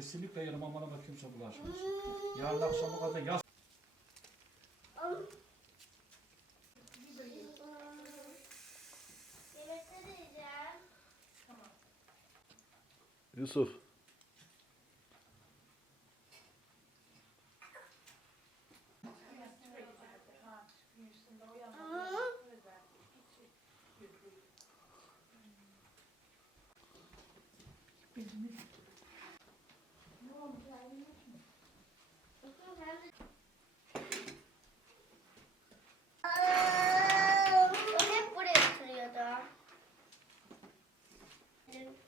Kesinlikle yanıma bana da kimse bulaşmasın. Yarın akşama kadar yaz. Yusuf. O hep buraya oturuyordu.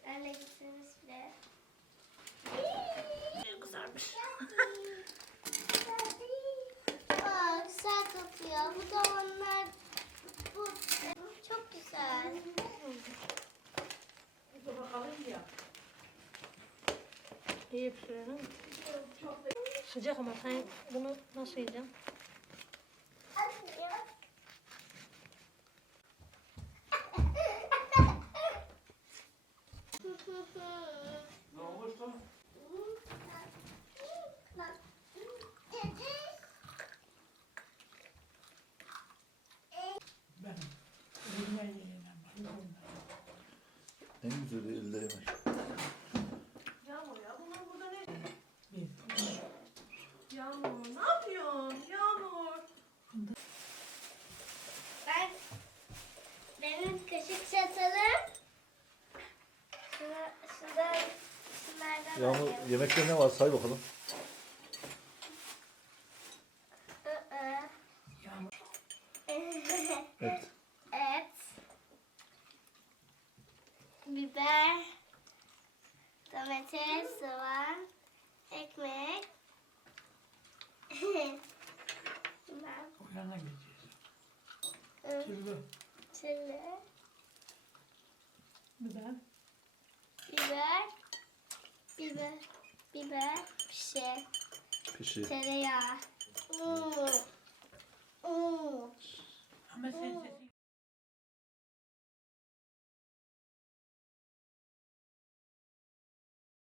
Anne gitseniz bile. Kızarmış. Aa, güzel kokuyor. Bu da onlar. Bu çok güzel. İyi pişirelim. Sıcak ama sen bunu nasıl yiyeceğim? Ne olmuştu? En güzeli elde yemek. Yağmur ya bunlar burada ne? Yağmur ne yapıyorsun? Yağmur. Benim kaşık çatalım. Şunlardan Yağmur alayım. yemekte ne var say bakalım. Evet. Et, biber, domates, soğan, ekmek. Oyana gideceğiz. Çırpı. Çırpı. Çırpı. Biber. Biber, pişi, Pişi. tereyağı. Ama sen